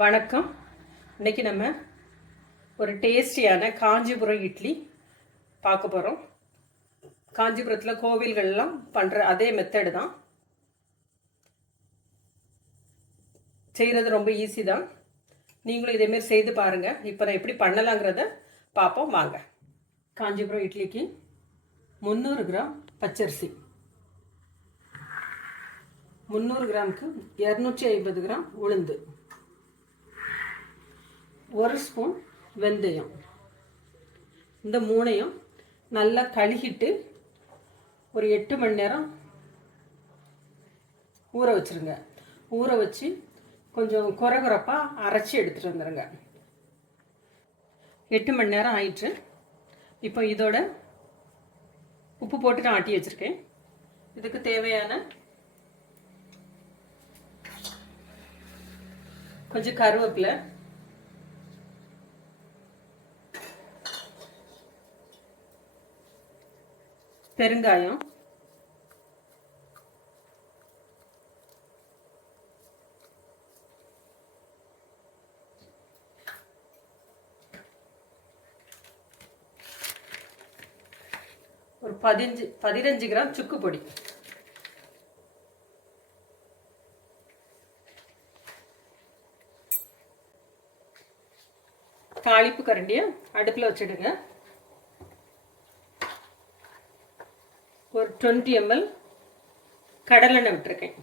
வணக்கம். இன்றைக்கி நம்ம ஒரு டேஸ்டியான காஞ்சிபுரம் இட்லி பார்க்க போகிறோம். காஞ்சிபுரத்தில் கோவில்கள்லாம் பண்ணுற அதே மெத்தடு தான். செய்கிறது ரொம்ப ஈஸி தான். நீங்களும் இதேமாரி செய்து பாருங்கள். இப்போ நான் எப்படி பண்ணலாங்கிறத பார்ப்போம் வாங்க. காஞ்சிபுரம் இட்லிக்கு 300 கிராம் பச்சரிசி, 300 கிராமுக்கு 250 கிராம் உளுந்து, 1 ஸ்பூன் வெந்தயம். இந்த மூணையும் நல்லா கழுகிட்டு ஒரு 8 மணி நேரம் ஊற வச்சுருங்க. ஊற வச்சு கொஞ்சம் குறகுறப்பாக அரைச்சி எடுத்துகிட்டு வந்துடுங்க. 8 மணி நேரம் ஆயிடுச்சு. இப்போ இதோட உப்பு போட்டு நான் ஆட்டி வச்சுருக்கேன். இதுக்கு தேவையான கொஞ்சம் கருவேப்பிலை, பெருங்காயம், ஒரு 15 கிராம் சுக்கு பொடி, தாளிப்பு கரண்டியை அடுப்பில் வச்சுடுங்க. ஒரு 20 ml கடலெண்ணெய் விட்டுருக்கேன்.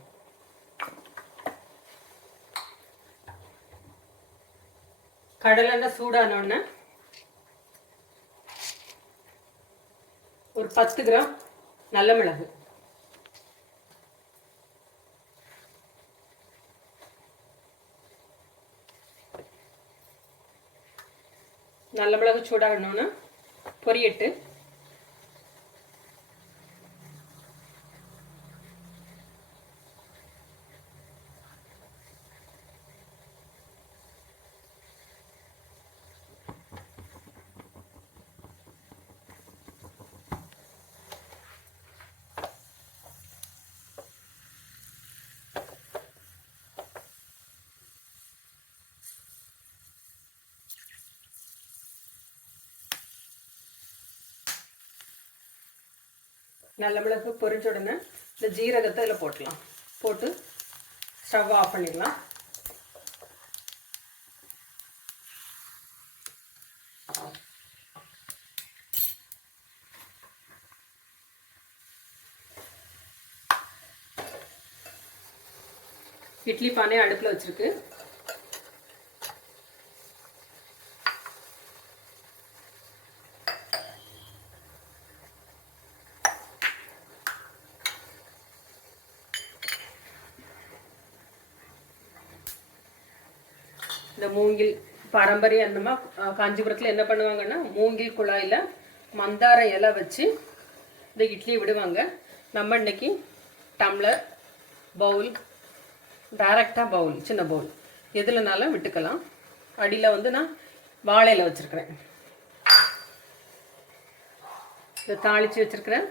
கடலெண்ணெய் சூடானோடனே ஒரு 10 கிராம் நல்ல மிளகு, நல்ல மிளகு சூடாகணுன்னு பொரியட்டு. நல்ல மிளகு பொரிஞ்ச உடனே இந்த ஜீரகத்தை இதில் போட்டுடலாம். போட்டு ஸ்டவ் ஆஃப் பண்ணிடலாம். இட்லி பானை அடுப்பில் வச்சுருக்கு. இந்த மூங்கில் பாரம்பரிய அந்தமா காஞ்சிபுரத்தில் என்ன பண்ணுவாங்கன்னா, மூங்கில் குழாயில் மந்தார இலை வச்சு இந்த இட்லி விடுவாங்க. நம்ம இன்னைக்கு டம்ளர், பவுல், டைரெக்டாக பவுல், சின்ன பவுல் எதுலனாலும் விட்டுக்கலாம். அடியில் நான் வாழையில வச்சுருக்கிறேன். இதை தாளித்து வச்சுருக்கிறேன்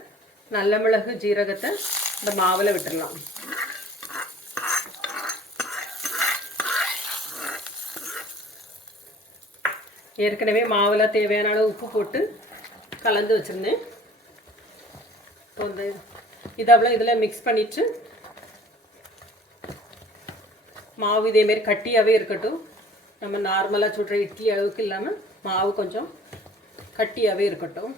நல்ல மிளகு ஜீரகத்தை இந்த மாவில் விட்டுடலாம். ஏற்கனவே மாவில் தேவையான அளவு உப்பு போட்டு கலந்து வச்சுருந்தேன். இதை இதில் மிக்ஸ் பண்ணிவிட்டு மாவு இதேமாரி கட்டியாகவே இருக்கட்டும். நம்ம நார்மலாக சுடுற இட்லி அளவுக்கு இல்லாமல் மாவு கொஞ்சம் கட்டியாகவே இருக்கட்டும்.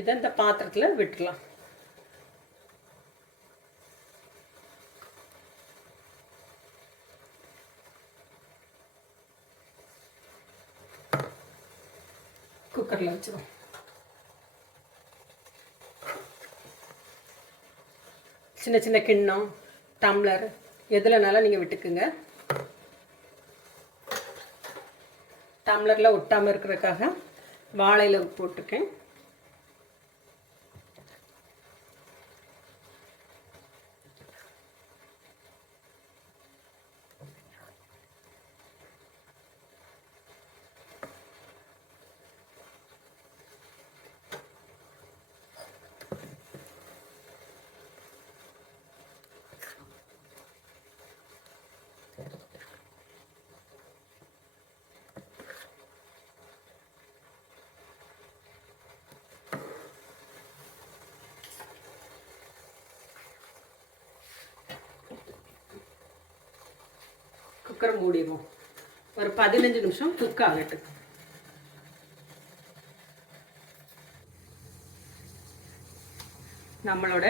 இதை இந்த பாத்திரத்தில் விட்டுடலாம். குக்கரில் வச்சுருவோம். சின்ன சின்ன கிண்ணம், டம்ளர் எதுலனாலும் நீங்கள் விட்டுக்குங்க. டம்ளரில் ஒட்டாமல் இருக்கிறதுக்காக வாழையில் போட்டிருக்கேன். குக்கரை மூடிடுவோம். ஒரு 15 நிமிஷம் குக் ஆகட்டும். நம்மளோட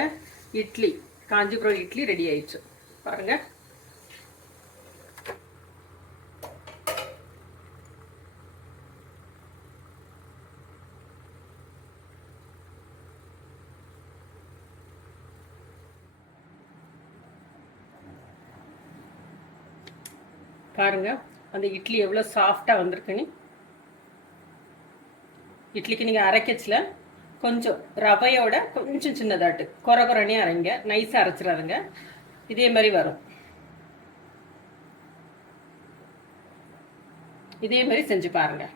இட்லி, காஞ்சிபுரம் இட்லி ரெடி ஆயிடுச்சு பாருங்க. பாருங்க அந்த இட்லி எவ்வளோ சாஃப்டாக வந்திருக்குன்னு. இட்லிக்கு நீங்கள் அரைக்கச்சில் கொஞ்சம் ரவையோட கொஞ்சம் சின்னதாட்டு குறகுறனே அரைங்க, நைஸாக அரைச்சிடாதுங்க. இதே மாதிரி வரும். இதே மாதிரி செஞ்சு பாருங்கள்.